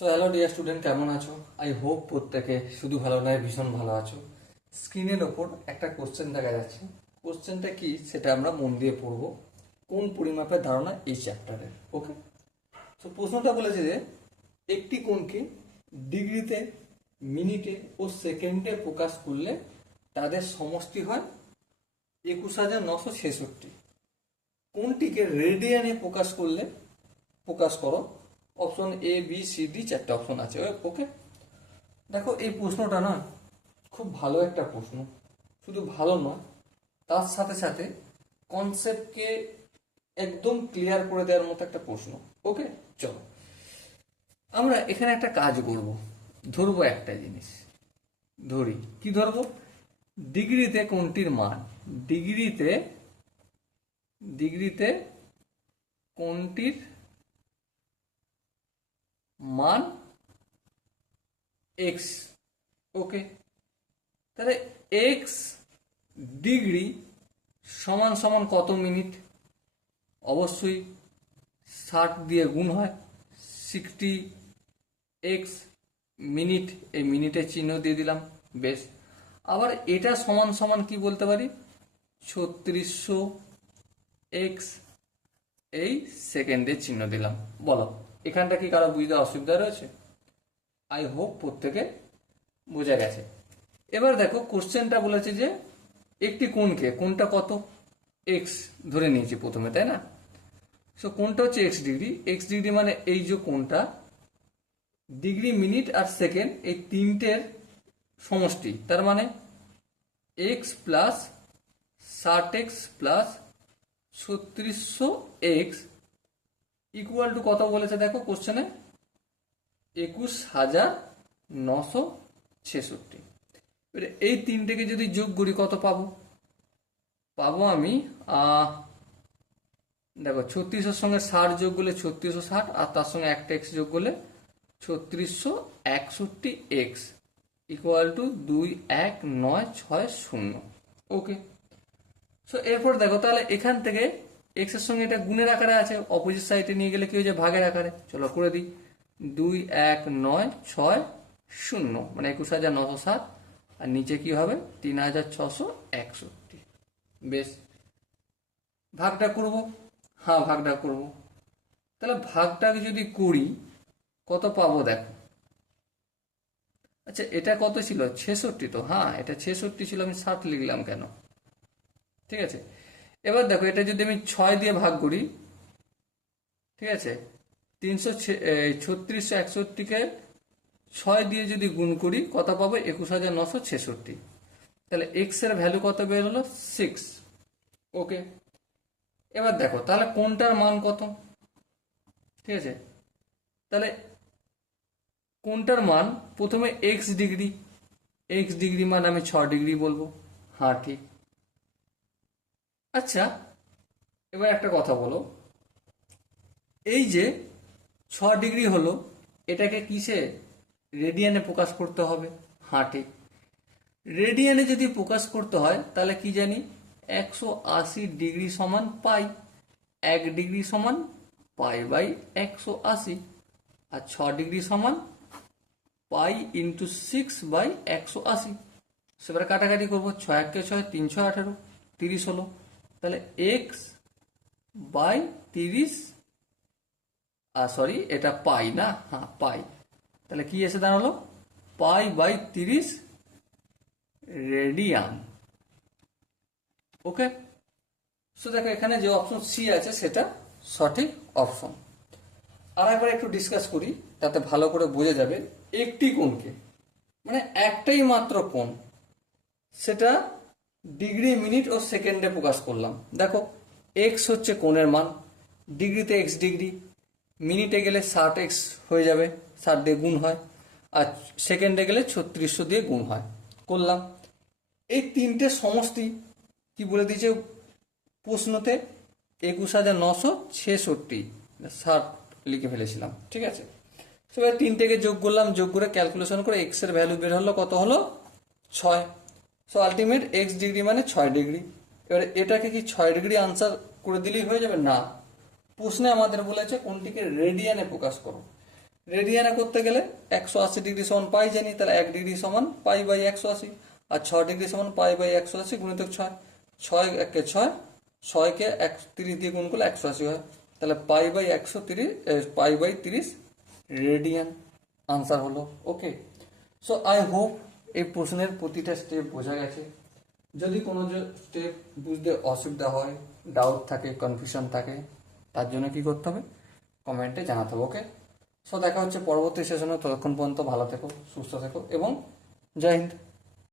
So hello dear student কেমন আছো? I hope প্রত্যেকে শুধু ভালো নয়, ভীষণ ভালো আছো। স্ক্রিনের ওপর একটা কোশ্চেন দেখা যাচ্ছে। কোশ্চেনটা কি? সেটা আমরা মন দিয়ে পড়ব। কোন পরিমাপের ধারণা এই চ্যাপ্টারের ওকে তো প্রশ্নটা বলেছে যে, একটি কোণকে ডিগ্রিতে, মিনিটে ও সেকেন্ডে প্রকাশ করলে তাদের সমষ্টি হয় একুশ হাজার নশো ছেষট্টি। কোনটিকে রেডিয়ানে প্রকাশ করলে, প্রকাশ করো option A B C D চারটে অপশন আছে। ওকে দেখো, এই প্রশ্নটা না খুব ভালো একটা প্রশ্ন। শুধু ভালো নয়, তার সাথে সাথে কনসেপ্টকে একদম ক্লিয়ার করে দেওয়ার মতো একটা প্রশ্ন। ওকে চলো। আমরা এখানে একটা কাজ করব। ধরবো একটা জিনিস। ধরি। কি ধরবো? ডিগ্রিতে কোনটির মান? ডিগ্রিতে ডিগ্রিতে কোনটির মান এক্স ওকে তাহলে এক্স ডিগ্রি সমান সমান কত মিনিট? অবশ্যই ষাট দিয়ে গুণ হয় সিক্সটি এক্স মিনিট, এই মিনিটের চিহ্ন দিয়ে দিলাম, বেশ। আবার এটা সমান সমান কি বলতে পারি? ছত্রিশশো এক্স এই সেকেন্ডের চিহ্ন দিলাম, বলো। এখানটা কি কারও বুঝতে অসুবিধা রয়েছে? আই হোপ প্রত্যেকে বোঝা গেছে। এবার দেখো কোশ্চেনটা বলেছে যে, একটি কোণকে কোনটা কত? এক্স ধরে নিয়েছি প্রথমে, তাই না? সো কোনটা হচ্ছে এক্স ডিগ্রি এক্স ডিগ্রি মানে এই যে কোনটা ডিগ্রি মিনিট আর সেকেন্ড এই তিনটের সমষ্টি। তার মানে এক্স প্লাস ষাট এক্স প্লাস ছত্রিশশো এক্স ইকুয়াল টু কত বলেছে দেখো কোশ্চেনে একুশ হাজার নশো ছেষট্টি। এবারে এই তিনটেকে যদি যোগ করি, কত পাবো? পাবো আমি দেখো ছত্রিশের সঙ্গে ষাট যোগ করলে ছত্রিশশো ষাট, আর তার সঙ্গে একটা এক্স যোগ করলে ছত্রিশশো একষট্টি এক্স ইকুয়াল টু দুই এক নয় ছয় শূন্য। ওকে সো এরপর দেখো তাহলে এখান থেকে এক্সের সঙ্গে এটা গুণের আকারে আছে অপোজিট সাইডে নিয়ে গেলে কি হয়ে যায়? ভাগের আকারে। চলো করে দিই। দুই, এক, নয়, ছয়, শূন্য। মানে একুশ হাজার নশো সাত। আর নিচে কি হবে? তিন হাজার ছশো একষট্টি। বেশ। ভাগটা করব? হ্যাঁ ভাগটা করব। তাহলে ভাগটাকে যদি করি, কত পাবো দেখো? আচ্ছা এটা কত ছিল? ছেষট্টি তো। হ্যাঁ এটা ছেষট্টি ছিল, আমি ষাট লিখলাম কেন? ঠিক আছে? এবার দেখো, এটা যদি আমি ছয় দিয়ে ভাগ করি, ঠিক আছে? তিনশো ছত্রিশশো একষট্টিকে ছয় দিয়ে যদি গুণ করি, কত পাবো? একুশ হাজার নশো ছেষট্টি। তাহলে এক্সের ভ্যালু কত বের হলো? সিক্স ওকে এবার দেখো, তাহলে কোনটার মান কত? ঠিক আছে? তাহলে কোনটার মান? প্রথমে এক্স ডিগ্রি এক্স ডিগ্রি মান আমি ছ ডিগ্রি বলব। হ্যাঁ ঠিক। আচ্ছা এবার একটা কথা বলো। এই যে ছ ডিগ্রি হলো, এটাকে কিসে? রেডিয়ানে প্রকাশ করতে হবে, হাঁটে। রেডিয়ানে যদি প্রকাশ করতে হয়, তাহলে কি জানি? একশো আশি ডিগ্রি সমান পাই। এক ডিগ্রি সমান পাই বাই একশো আশি। আর ছ ডিগ্রি সমান পাই ইন্টু সিক্স বাই একশো আশি। সেবার কাটাকাটি করব, ছয় একে ছয়, তিন ছয় আঠারো, তিরিশ হলো। তাহলে এক্স বাই তিরিশ সরি এটা পাই না? হ্যাঁ পাই। তাহলে কি এসে দাঁড়াল? পাই বাই তিরিশ রেডিয়ান ওকে সো দেখো, এখানে যে অপশন সি আছে, সেটা সঠিক অপশন আর একবার একটু ডিসকাস করি, তাতে ভালো করে বোঝা যাবে, একটি কোণকে। মানে একটাই মাত্র কোণ। সেটা ডিগ্রি মিনিট ও সেকেন্ডে প্রকাশ করলাম। দেখো এক্স হচ্ছে কোণের মান, ডিগ্রিতে এক্স ডিগ্রি, মিনিটে গেলে ষাট এক্স হয়ে যাবে, ষাট দিয়ে গুণ হয়, আর সেকেন্ডে গেলে ছত্রিশশো দিয়ে গুণ হয়। করলাম। এই তিনটে সমষ্টি কি বলে দিয়েছে প্রশ্নতে? একুশ হাজার নশো ছেষট্টি। ষাট লিখে ফেলেছিলাম, ঠিক আছে? এবার তিনটেকে যোগ করলাম, যোগ করে ক্যালকুলেশন করে এক্সের ভ্যালু বের হলো, কত হলো? ছয়। সো আলটিমেট এক্স ডিগ্রি মানে ছয় ডিগ্রি এবারে এটাকে কি ছয় ডিগ্রি আনসার করে দিলেই হয়ে যাবে? না। প্রশ্নে আমাদের বলেছে কোনটিকে রেডিয়ানে প্রকাশ করো। রেডিয়ানে করতে গেলে একশো আশি ডিগ্রি সমান পাই জানি, তাহলে এক ডিগ্রি সমান পাই বাই একশো আশি। আর ছ ডিগ্রি সমান পাই বাই একশো আশি গুণিতক ছয়। ছয় একে ছয় ছয়কে এক তিরিশ দিয়ে গুণ করলে একশো আশি হয়। তাহলে পাই বাই একশো তিরিশ পাই বাই তিরিশ রেডিয়ান আনসার হলো। ওকে সো আই হোপ এই প্রশ্নের প্রতিটা স্টেপ বোঝা গেছে। যদি কোনো স্টেপ বুঝতে অসুবিধা হয় ডাউট থাকে কনফিউশন থাকে, তার জন্য কি করতে হবে? কমেন্টে জানাতে হবে ওকে সো দেখা হচ্ছে পরবর্তী সেশনে ততক্ষণ পর্যন্ত ভালো থেকো, সুস্থ থেকো এবং জয় হিন্দ।